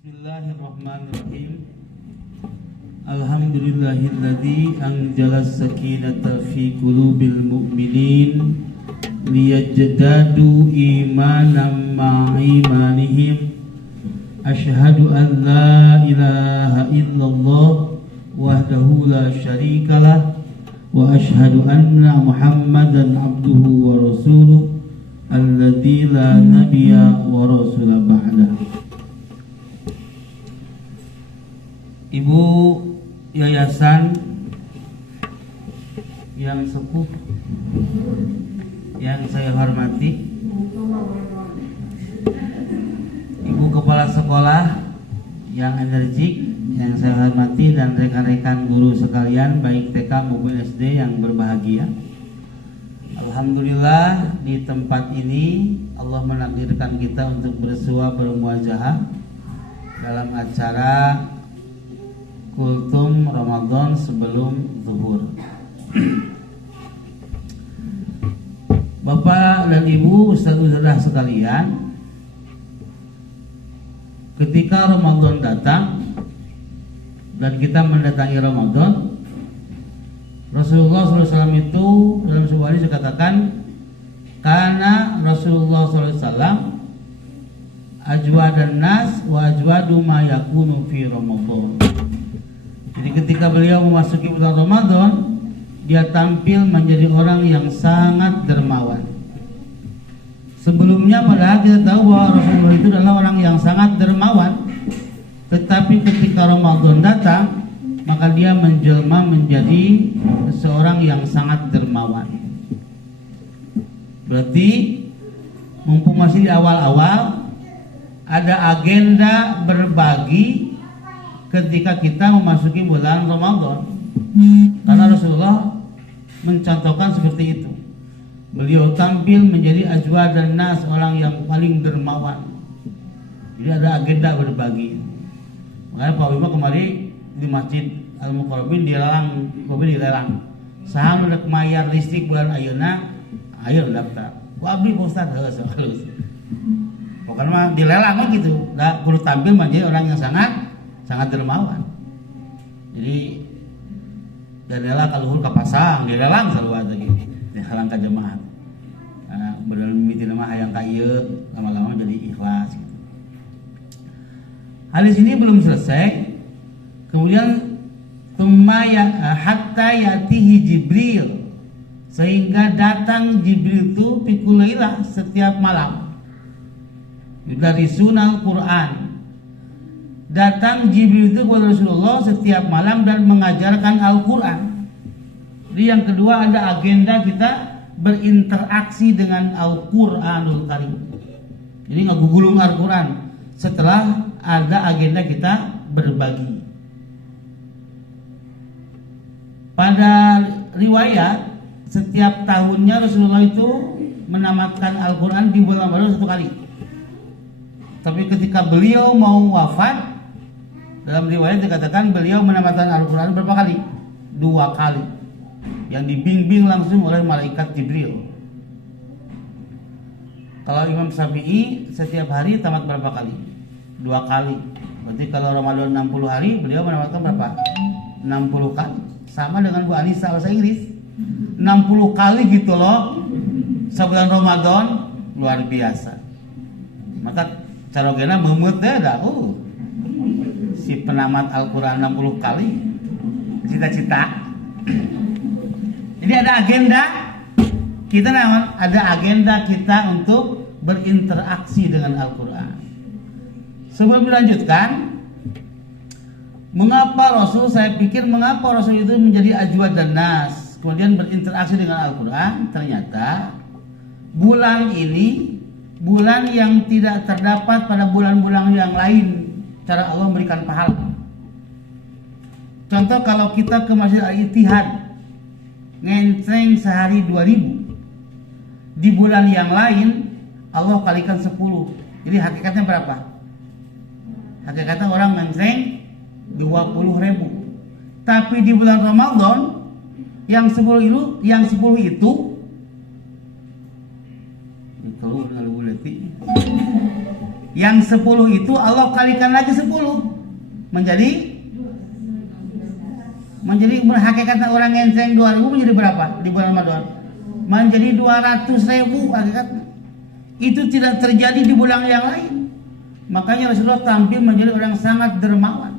Bismillahirrahmanirrahim. Alhamdulillahilladzi anjalas sakinata fi qulubil mu'minin liyajdadu imanan ma'imanihim. Asyhadu an la ilaha illallah wahdahu la syarikalah wa asyhadu anna Muhammadan abduhu wa rasuluh alladzi la nabiyya wa rasula ba'dah. Ibu yayasan yang sepuh yang saya hormati, ibu kepala sekolah yang energik yang saya hormati, dan rekan-rekan guru sekalian baik TK maupun SD yang berbahagia. Alhamdulillah di tempat ini Allah menakdirkan kita untuk bersua bermuajahah dalam acara kultum Ramadan sebelum zuhur. Bapak dan Ibu, ustaz-ustazah sekalian, ketika Ramadan datang dan kita mendatangi Ramadan, Rasulullah SAW itu dalam sebuah hadis dikatakan, karena Rasulullah SAW ajwadan nas wa ajwadu ma yakunu fi Ramadan. Jadi ketika beliau memasuki bulan Ramadan, dia tampil menjadi orang yang sangat dermawan. Sebelumnya padahal kita tahu bahwa Rasulullah itu adalah orang yang sangat dermawan, tetapi ketika Ramadan datang, maka dia menjelma menjadi seorang yang sangat dermawan. Berarti mumpung masih di awal-awal, ada agenda berbagi ketika kita memasuki bulan Ramadan. Karena Rasulullah mencontohkan seperti itu. Beliau tampil menjadi ajwa dan nas, orang yang paling dermawan. Jadi ada agenda berbagi. Makanya Pak Wima kemarin di Masjid Al-Muqarrabin dilelang. Saham udah mayar listrik bulan ayeuna, ayo daftar. Wah abdi Ustaz halus. Pokoknya mah dilelang gitu. Nah, perlu tampil menjadi orang yang sangat dermawan. Jadi dadela kaluhur kapasang, dilelang selalu ada gitu. Dihalang ka jemaah. Nah, berdalam mimiti nama hayang ka ieu, lama-lama jadi ikhlas gitu. Hadis ini belum selesai. Kemudian hatta yatihi Jibril, sehingga datang Jibril itu pikulailah setiap malam. Yudarisunal Quran. Datang Jibril itu kepada Rasulullah setiap malam dan mengajarkan Al-Quran. Jadi yang kedua, ada agenda kita berinteraksi dengan Al-Quranul Karim. Jadi ngagugulung Al-Quran setelah ada agenda kita berbagi. Pada riwayat, setiap tahunnya Rasulullah itu menamatkan Al-Quran di bulan Ramadan 1 kali. Tapi ketika beliau mau wafat, dalam riwayat dikatakan beliau menamatkan Al-Quran berapa kali? 2 kali. Yang dibimbing langsung oleh malaikat Jibril. Kalau Imam Syafi'i setiap hari tamat berapa kali? 2 kali. Berarti kalau Ramadan 60 hari, beliau menamatkan berapa? 60 kali. Sama dengan Bu Anissa bahasa Inggris. 60 kali gitu loh. Sebulan Ramadan luar biasa. Maka carogena memut deh dah. Si penamat Al-Quran 60 kali cita-cita. Jadi ada agenda kita, ada agenda kita untuk berinteraksi dengan Al-Quran. Sebelum dilanjutkan, mengapa Rasul itu menjadi ajwad dan nas, kemudian berinteraksi dengan Al-Quran? Ternyata bulan ini bulan yang tidak terdapat pada bulan-bulan yang lain cara Allah memberikan pahala. Contoh, kalau kita ke Masjid Al-Ittihad ngenceng sehari 2.000, di bulan yang lain Allah kalikan 10. Jadi hakikatnya berapa? Hakikatnya orang ngenceng 20.000. Tapi di bulan Ramadan yang 10 itu kalau dengan lebih Yang 10 itu Allah kalikan lagi 10 menjadi hakikatnya orang ngenceng 2000 menjadi berapa di bulan Ramadan? Menjadi 200.000 hakikatnya. Itu tidak terjadi di bulan yang lain. Makanya Rasulullah tampil menjadi orang sangat dermawan.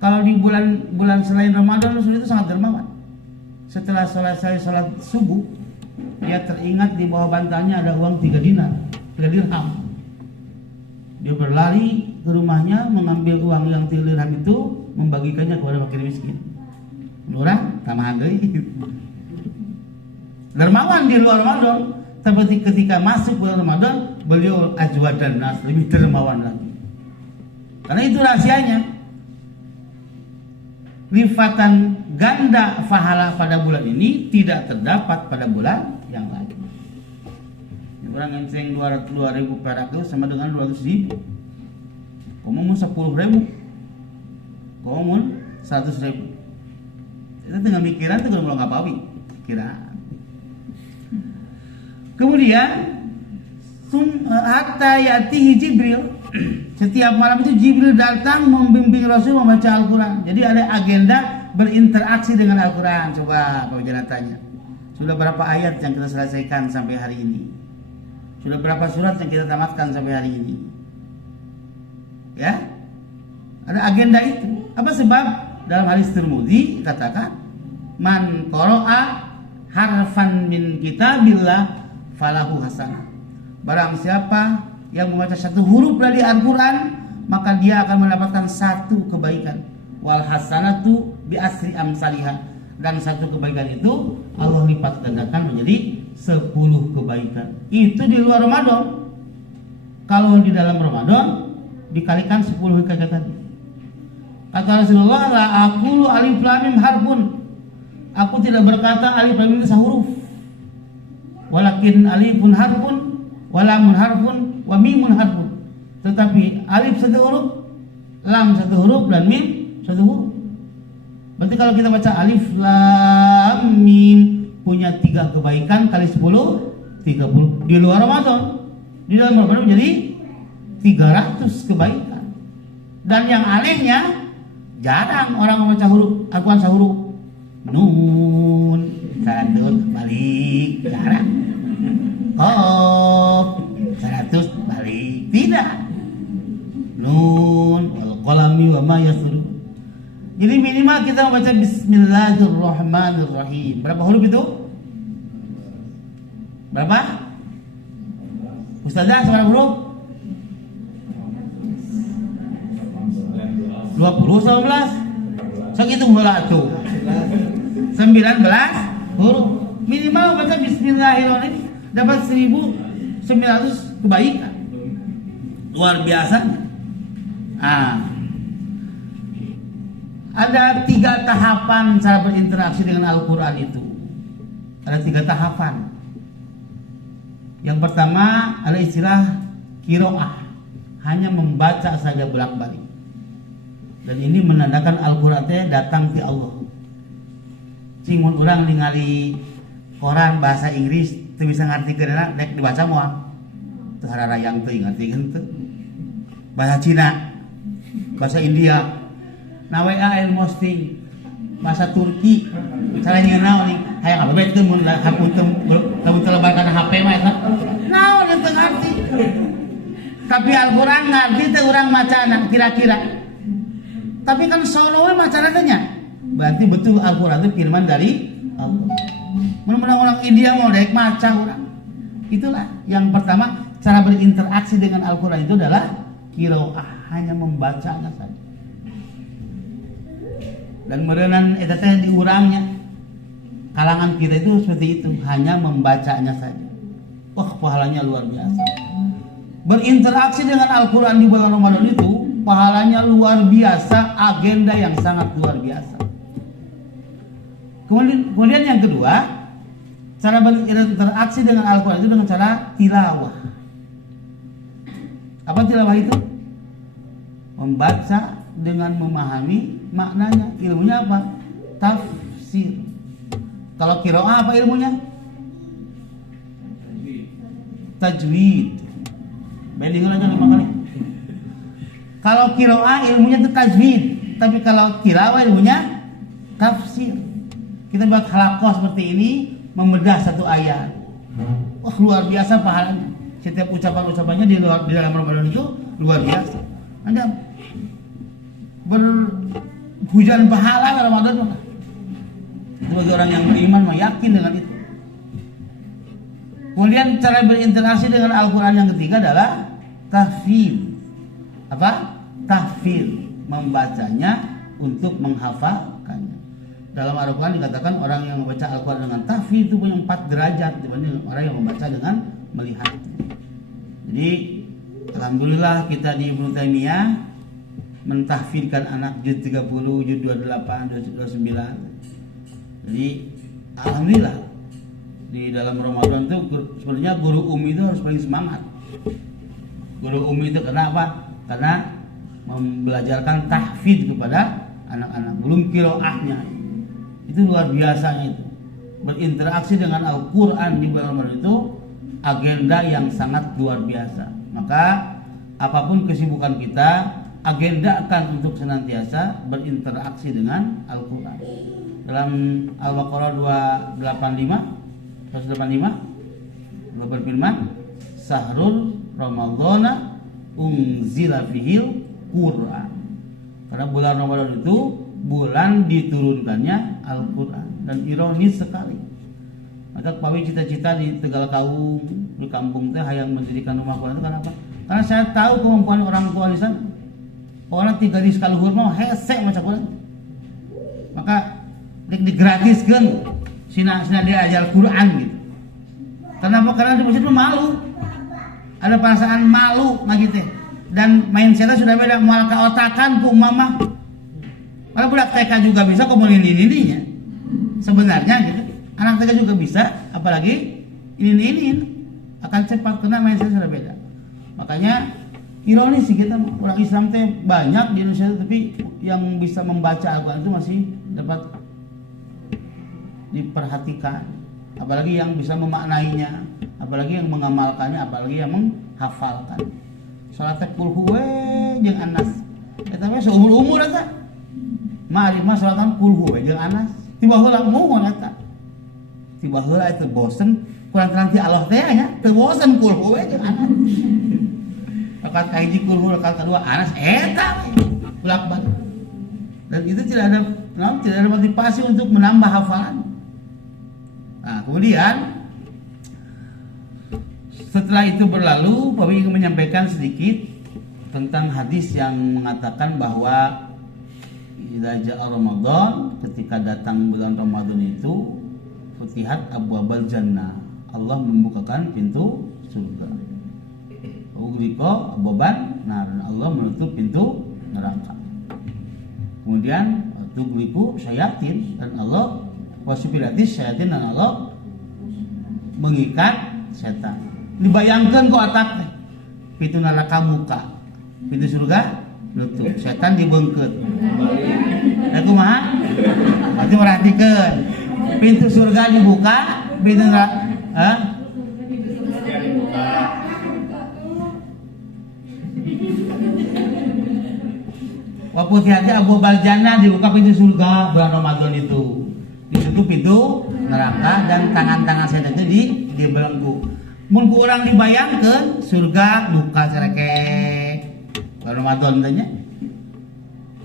Kalau di bulan selain Ramadan, Rasul itu sangat dermawan. Setelah selesai sholat subuh, dia teringat di bawah bantalnya ada uang 3 dirham. Dia berlari ke rumahnya, mengambil uang yang 3 dirham itu, membagikannya kepada fakir miskin. Orang tamah deui. Dermawan di luar Ramadan, tapi ketika masuk bulan Ramadan, beliau ajwad dan nas, lebih dermawan lagi. Karena itu rahasianya. Lipatan ganda pahala pada bulan ini tidak terdapat pada bulan yang lain. Orang ngenceng 2.000 perak itu sama dengan 200.000. Kamu mau 10.000, kamu mau 100.000. Itu tinggal mikiran itu kalau nggak pawi, kira. Kemudian hatta yatihi Jibril. Setiap malam itu Jibril datang membimbing Rasul membaca Al-Quran. Jadi ada agenda berinteraksi dengan Al-Quran. Coba Pak Wijana tanya, sudah berapa ayat yang kita selesaikan sampai hari ini? Sudah berapa surat yang kita tamatkan sampai hari ini? Ya, ada agenda itu. Apa sebab? Dalam hadis Tirmidzi katakan, man qara'a harfan min kitabillah falahu hasanah. Barang siapa yang membaca satu huruf dari Al-Quran, maka dia akan mendapatkan satu kebaikan. Wal hasanatu bi asri amsalihah. Dan satu kebaikan itu Allah lipat gandakan menjadi 10 kebaikan. Itu di luar Ramadan. Kalau di dalam Ramadan dikalikan 10 kebaikan. Kata Rasulullah, la aqulu alif lam mim harfun. Aku tidak berkata alif lam mim sahuruf. Walakin alifun harfun, walamun harfun, wa mimun harfun. Tetapi alif satu huruf, lam satu huruf, dan mim satu huruf. Berarti kalau kita baca alif lam mim punya 3 kebaikan kali 10 30. Di luar Ramadan, di dalam Ramadan menjadi 300 kebaikan. Dan yang anehnya jarang orang membaca huruf Al-Quran sahuruf. Nun, salatut balik, jarang. Qaf 100 balik, tidak. Nun wal qalami wa ma yasrun. Jadi minimal kita membaca Bismillahirrahmanirrahim. Berapa huruf itu? Berapa? Ustazah seberapa huruf? 20 19. Segitu bola tuh. 19 huruf. Minimal baca Bismillahirrahmanirrahim dapat 1900 kebaikan. Luar biasa. Ada 3 tahapan cara berinteraksi dengan Al-Quran itu. Ada 3 tahapan. Yang pertama ada istilah qiraah, hanya membaca saja bolak-balik. Dan ini menandakan Al-Quran datang di Allah. Cingun orang ningali koran bahasa Inggris teu bisa ngarti keuna dek dibaca moal. Teu hararayang teu ngartikeun teu. Bahasa Cina, bahasa India, nawa el mosting, bahasa Turki, caranya naon nih, hayang apa bae teu mun hapunten lamun telebakan HP mah eta. Naon teu ngarti. Tapi Al-Quran ngarti teu urang macana kira-kira. Tapi kan sono we macana tanya. Berarti betul Al-Quran itu firman dari Allah. Mudah-mudahan orang India mau daek maca orang. Itulah yang pertama, cara berinteraksi dengan Al-Quran itu adalah qiraah, hanya membacanya saja. Dan merenang eta teh diurangnya. Kalangan kita itu seperti itu, hanya membacanya saja. Wah, pahalanya luar biasa. Berinteraksi dengan Al-Quran di bulan Ramadan itu pahalanya luar biasa, agenda yang sangat luar biasa. Kemudian yang kedua, cara berinteraksi dengan Al-Quran itu dengan cara tilawah. Apa tilawah itu? Membaca dengan memahami maknanya. Ilmunya apa? Tafsir. Kalau qiraah apa ilmunya? Tajwid. Bending aja 5 kali. Kalau qiraah ilmunya itu tajwid, tapi kalau tilawah ilmunya tafsir. Kita buat halaqah seperti ini membedah satu ayat. Wah, luar biasa pahalanya. Setiap ucapan-ucapannya di dalam Ramadan itu luar biasa. Anda berhujan pahala Ramadan. Itu bagi orang yang beriman yakin dengan itu. Kemudian cara berinteraksi dengan Al-Quran yang ketiga adalah tahfidz. Apa? Tahfidz, membacanya untuk menghafalkannya. Dalam Al-Quran dikatakan orang yang membaca Al-Quran dengan tahfidz itu punya 4 derajat dibanding orang yang membaca dengan melihat. Jadi alhamdulillah kita di Ibnu Taimiyah mentahfidkan anak juz 30, juz 28, juz 29. Jadi alhamdulillah di dalam Ramadan itu sebenarnya guru Umi itu harus paling semangat. Guru Umi itu kenapa? Karena membelajarkan tahfidz kepada anak-anak, belum qiraahnya. Itu luar biasanya itu. Berinteraksi dengan Al-Quran di bulan Ramadan itu agenda yang sangat luar biasa. Maka apapun kesibukan kita, agendakan untuk senantiasa berinteraksi dengan Al-Quran. Dalam Al-Baqarah 285 Allah berfirman, Sahrul Ramadhana unzila fihil Quran. Karena bulan Ramadan itu bulan diturunkannya Al-Quran. Dan ironis sekali, maka pawi cita-cita di Tegal Kaum, di kampung teh hayang mendirikan rumah Quran itu kenapa? Karena saya tahu kemampuan orang tua di sana. Orang tinggal di sekaluhur mah hese maca Quran. Maka digratiskeun sina dia ajar Quran gitu. Kenapa? Karena di masjid malu. Ada perasaan malu ngaji teh. Dan mindsetnya sudah beda, moal kaotakan ku mama. Kalau budak TK juga bisa komunin ini sebenarnya gitu. Anak TK juga bisa, apalagi ini akan cepat karena mindset sudah beda. Makanya ironis sih kita orang Islam teh banyak di Indonesia, tapi yang bisa membaca Al-Quran itu masih dapat diperhatikan. Apalagi yang bisa memaknainya, apalagi yang mengamalkannya, apalagi yang menghafalkan. Salat qul huwa jeung Anas. Eta mah seumur-umur eta. Mari mah salatan qul huwa jeung Anas. Tiba heula moal eta. Tiba heula eta bosen kurang nanti Allah teh nya, teu bosen qul huwa jeung Anas. Rakaat kahiji qul huwa, rakaat kedua Anas eta bolak-balik. Dan itu tidak ada motivasi untuk menambah hafalan. Nah, kemudian setelah itu berlalu, Pak ingin menyampaikan sedikit tentang hadis yang mengatakan bahwa idza jaa Ramadan, ketika datang bulan Ramadan itu futihat abwabal jannah, Allah membukakan pintu surga. Ughliqa abwaban nar, Allah menutup pintu neraka. Kemudian tughliqu syayatin, dan Allah wasifiratis syayatin, dan Allah mengikat setan. Dibayangkan ke otak pintu neraka buka, pintu surga nutup, setan dibengket. Nah kumaha? Berarti perhatikan, pintu surga dibuka, pintu neraka Waputiati Abu Baljana, dibuka pintu surga bulan Ramadan itu. Ditutup pintu neraka dan tangan-tangan setan itu dibelenggu. Mun ku urang dibayangkeun surga buka cerekek bulan Ramadan teh nya.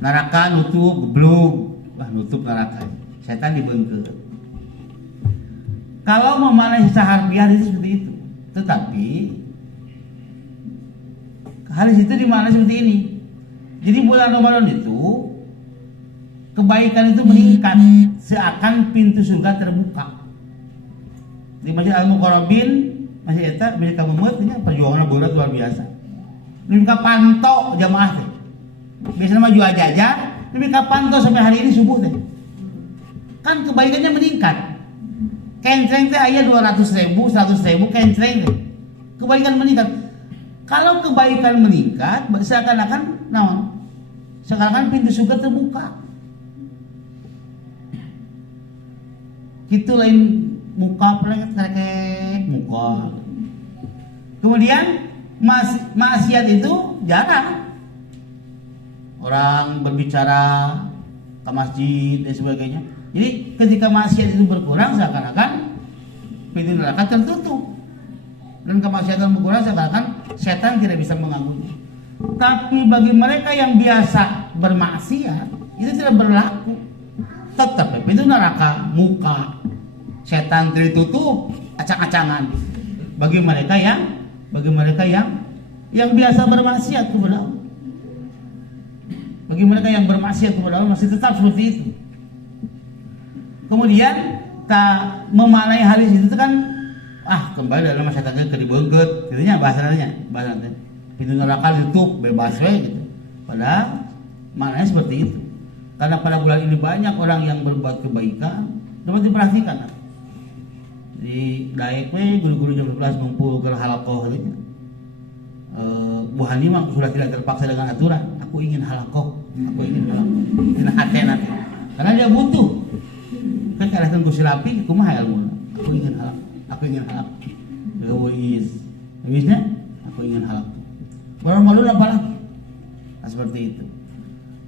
Neraka nutup geblug, nutup neraka. Setan dibengkeut. Kalau memanah saharbiah itu seperti itu. Tetapi hadis itu di mana seperti ini. Jadi bulan Ramadan itu kebaikan itu meningkat seakan pintu surga terbuka. Di Masjid Al-Muqarrabin, Masjid eta bisa kameut nya perjuangan berat luar biasa. Nepi ka panto jamaah teh. Biasanya mah jual jajan, nepi ka panto sampai hari ini subuh teh. Kan kebaikannya meningkat. Kencreng teh aya 200.000, 100.000 kencreng teh. Kebaikan meningkat. Kalau kebaikan meningkat, seakan-akan naon? Seakan-akan pintu surga terbuka. Gitu lain muka plek muka. Kemudian Maksiat itu jarang. Orang berbicara ke masjid dan sebagainya. Jadi ketika maksiat itu berkurang, seakan-akan pintu neraka tertutup. Dan kemaksiatan berkurang, seakan-akan setan tidak bisa mengganggunya. Tapi bagi mereka yang biasa bermaksiat, itu tidak berlaku. Tetap pintu neraka muka, setan tertutup, acang-acangan. Bagi mereka yang biasa bermaksiat kepada Allah. Bagi mereka yang bermaksiat kepada Allah masih tetap seperti itu. Kemudian tak memaknai hadis itu kan kembali dalam masyarakatnya ke dibengket, gitunya bahasanya pintu neraka ditutup bebas gitu. Padahal maknanya seperti itu. Karena pada bulan ini banyak orang yang berbuat kebaikan, dapat diperhatikan. Di daek guru-guru jam 12 ngumpul ke halakoh gitu. Bu Hani mah sudah tidak terpaksa dengan aturan. Aku ingin halakoh. Tina hati nanti. Karena dia butuh. Kan kalau tunggu sirapi, kumaha ilmu. Aku ingin halakoh. Habisnya aku ingin halakoh. Baru malu apa lagi? Nah, seperti itu.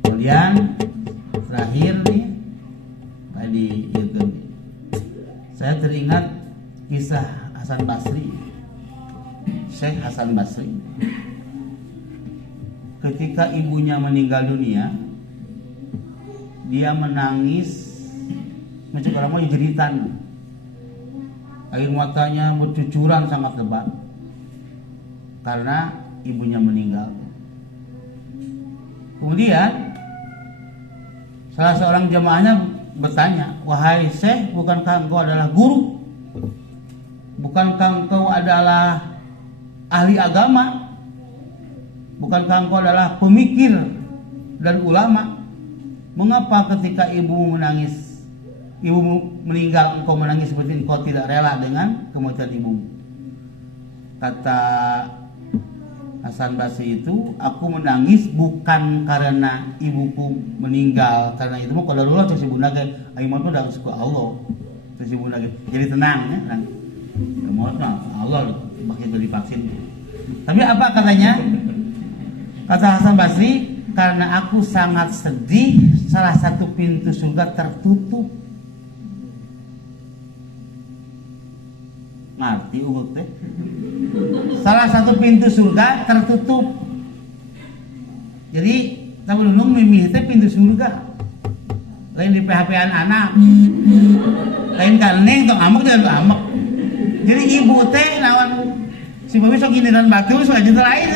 Kemudian terakhir nih tadi itu saya teringat kisah Hasan Basri, Syekh Hasan Basri. Ketika ibunya meninggal dunia, dia menangis macam orang mau jeritan. Air matanya bercucuran sangat lebat karena ibunya meninggal. Kemudian salah seorang jemaahnya bertanya, "Wahai Syekh, bukankah engkau adalah guru? Bukankah engkau adalah ahli agama? Bukankah engkau adalah pemikir dan ulama? Mengapa ketika ibu meninggal engkau menangis seperti engkau tidak rela dengan kematian ibumu?" Kata Hasan Basri itu, "Aku menangis bukan karena ibuku meninggal, karena itu mah kalau dulu cek ibunda ge aing mah udah suka Allah. Cek ibunda ge jadi tenang ya, tenang. Mau mah Allah begitu divaksin." Tapi apa katanya? Kata Hasan Basri, "Karena aku sangat sedih, salah satu pintu surga tertutup." Ngerti ubuk teh? Salah satu pintu surga tertutup. Jadi tamu nunung mimih teh pintu surga. Lain di PHP-an anak. Lain kaleng tong amek dengan amek. Jadi ibu teh lawan si babi sok giliran batu sok aja lain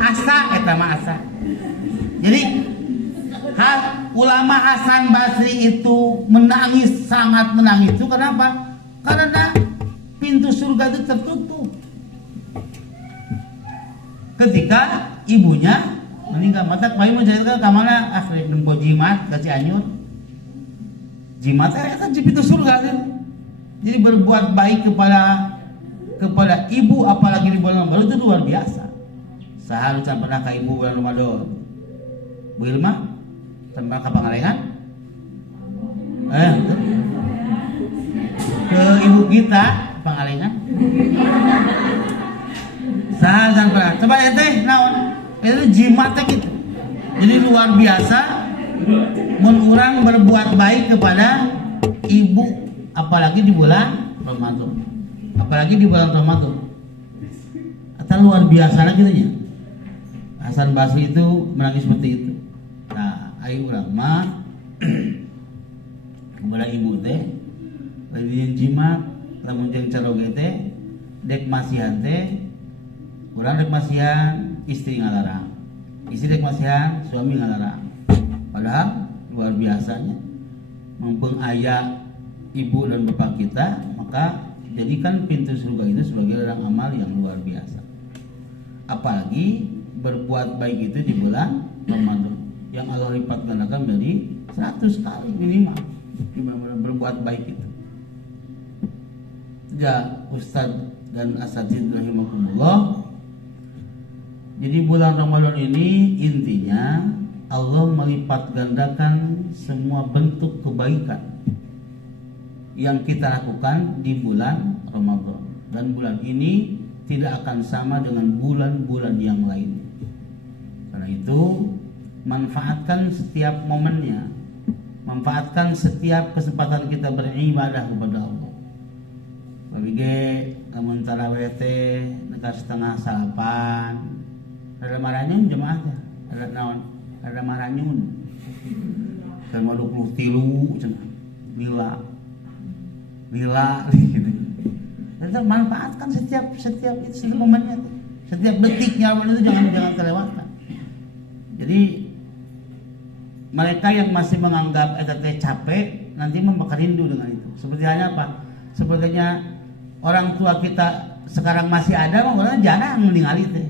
asa eta mah asa. Jadi ulama Hasan Basri itu menangis, sangat menangis itu kenapa? Karena pintu surga itu tertutup ketika ibunya meninggal. Mata bayi menceritakan ke mana? Akhirnya nempo jimat kasih anyur. Jimat kan pintu surga kan. Jadi berbuat baik kepada ibu apalagi di bulan Ramadan itu luar biasa. Seharusnya pernah ke ibu bulan Ramadan. Bu Ilma pernah ke Pangalengan? Ke ibu kita Pangalengan. Sahajan pernah. Coba ya teh naon? Itu jimatnya gitu. Jadi luar biasa menurang berbuat baik kepada ibu apalagi di bulan Ramadan. Atau luar biasa gitu ya. Hasan Basri itu menangis seperti itu. Nah, ayo ulama kepada ibu teh lain jimat lamun jeung caroge teh dek masihan teh urang dek masihan istri ngalarang, istri dek masihan suami ngalarang. Padahal luar biasanya mumpung aya ibu dan bapak kita, maka jadikan pintu surga itu sebagai ladang amal yang luar biasa. Apalagi berbuat baik itu di bulan Ramadan yang Allah lipat gandakan menjadi 100 kali minimal berbuat baik itu. Ya Ustadz dan Asatidz rahimakumullah. Jadi bulan Ramadan ini intinya Allah melipat gandakan semua bentuk kebaikan yang kita lakukan di bulan Ramadan. Dan bulan ini tidak akan sama dengan bulan-bulan yang lain. Karena itu manfaatkan setiap momennya, manfaatkan setiap kesempatan kita beribadah kepada Allah. Babige lamun tarawih teh nekas setengah 8. Ada maranyun jemaahnya, ada naon, ada maranyun. Sama 23 cenah. Lila gitu. Jadi manfaatkan setiap momennya, setiap detiknya itu jangan terlewatkan. Jadi mereka yang masih menganggap eta teh capek nanti membakar rindu dengan itu. Seperti hanya apa? Sepertinya orang tua kita sekarang masih ada mah orang jarang meninggali teh.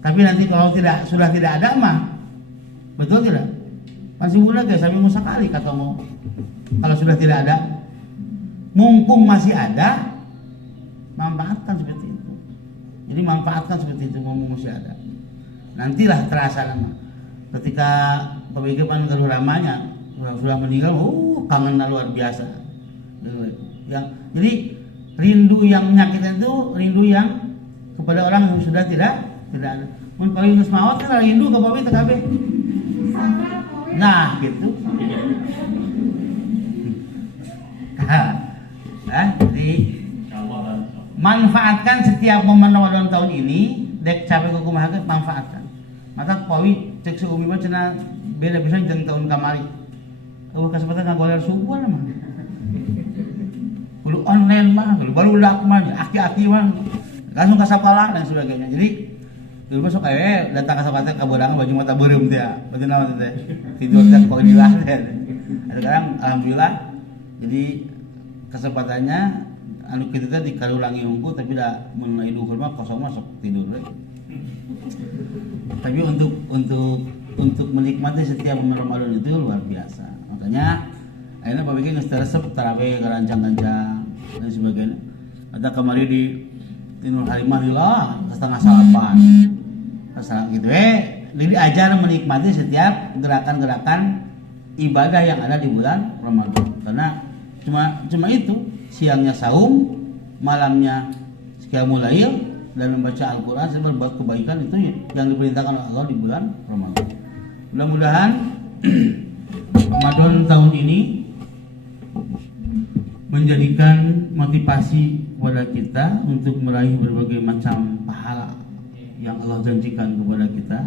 Tapi nanti kalau sudah tidak ada mah betul tidak? Masih muda guys, sambil sekali kata mau. Kalau sudah tidak ada, mumpung masih ada, manfaatkan seperti itu. Jadi manfaatkan seperti itu, mumpung masih ada. Nantilah terasa lama. Ketika pemikirkan galuh ramanya sudah meninggal, kangen luar biasa. Jadi rindu yang menyakitkan itu rindu yang kepada orang yang sudah tidak ada. Mun paling geus maot kan rindu ke babi teh kabeh. Nah, gitu. Jadi manfaatkan setiap momen Ramadan tahun ini, dek capek ku kumaha manfaatkan. Maka pawi cek suumi mah cenah beda pisan jeung tahun kamari. Kesempatan ngagoler subuh mah. Kudu online mah, kudu barudak mah, aki-aki mah langsung ke sekolah dan sebagainya. Jadi dulu masuk datang ke sekolah teh kabodangan baju mata beureum teh. Berarti naon teh? Tidur teh pagadilah teh. Sekarang alhamdulillah jadi kesempatannya anu kitu teh dikalulangi hungkul tapi da mun idu mah kosong mah sok tidur we. Tapi untuk menikmati setiap momen Ramadan itu luar biasa. Makanya akhirnya Pak Bikin resep tarawih kerancang-rancang dan sebagainya. Ada kemari di Tinul Halimah setengah 8. Asal gitu diajar menikmati setiap gerakan-gerakan ibadah yang ada di bulan Ramadan. Karena cuma itu, siangnya saum, malamnya qiyamul lail dan membaca Al-Qur'an serta berbuat kebaikan itu yang diperintahkan oleh Allah di bulan Ramadan. Mudah-mudahan Ramadan tahun ini menjadikan motivasi kepada kita untuk meraih berbagai macam pahala yang Allah janjikan kepada kita,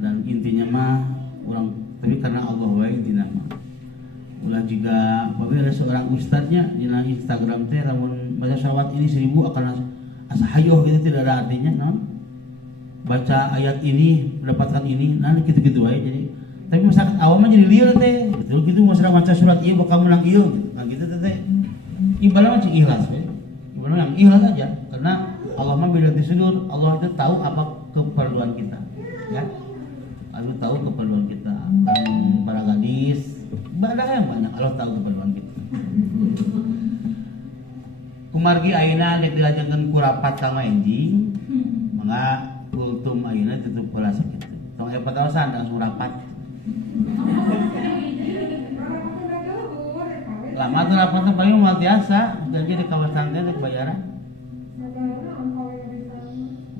dan intinya mah orang tapi karena Allah wa intina mah ulah juga apabila ada seorang ustadznya di Instagram teh lamun baca shalawat ini 1000 akan asa hayoh gitu, tidak ada artinya non baca ayat ini mendapatkan ini nanti gitu-gitu aja. Jadi tapi masyarakat awam mah jadi liar teh betul gitu, masyarakat baca surat ieu bakal menang ieu gitu. Nah gitu teh ibadah mah cing ikhlas we. Ibadah yang ikhlas aja karena Allah mah beda di sudut. Allah itu tahu apa keperluan kita ya. Allah tahu keperluan kita. Para gadis ibadah yang banyak Allah tahu keperluan kita. Kumargi ayeuna dek dilajengkeun ku rapat ka enjing mangga kultum ayeuna tutup heula sakitu. Tong aya pataosan langsung rapat. Lama tuh rapatnya paling mau biasa, jadi di kawasan teh dek bayaran.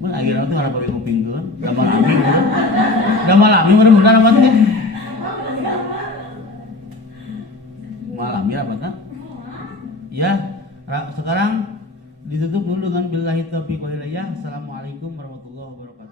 Mun ayeuna teh ngarep kupingkeun, da malami. Da malami mudah-mudahan amat teh. Malami rapatna. Ya, sekarang ditutup dulu dengan billahi taufiq wal hidayah. Assalamualaikum warahmatullahi wabarakatuh.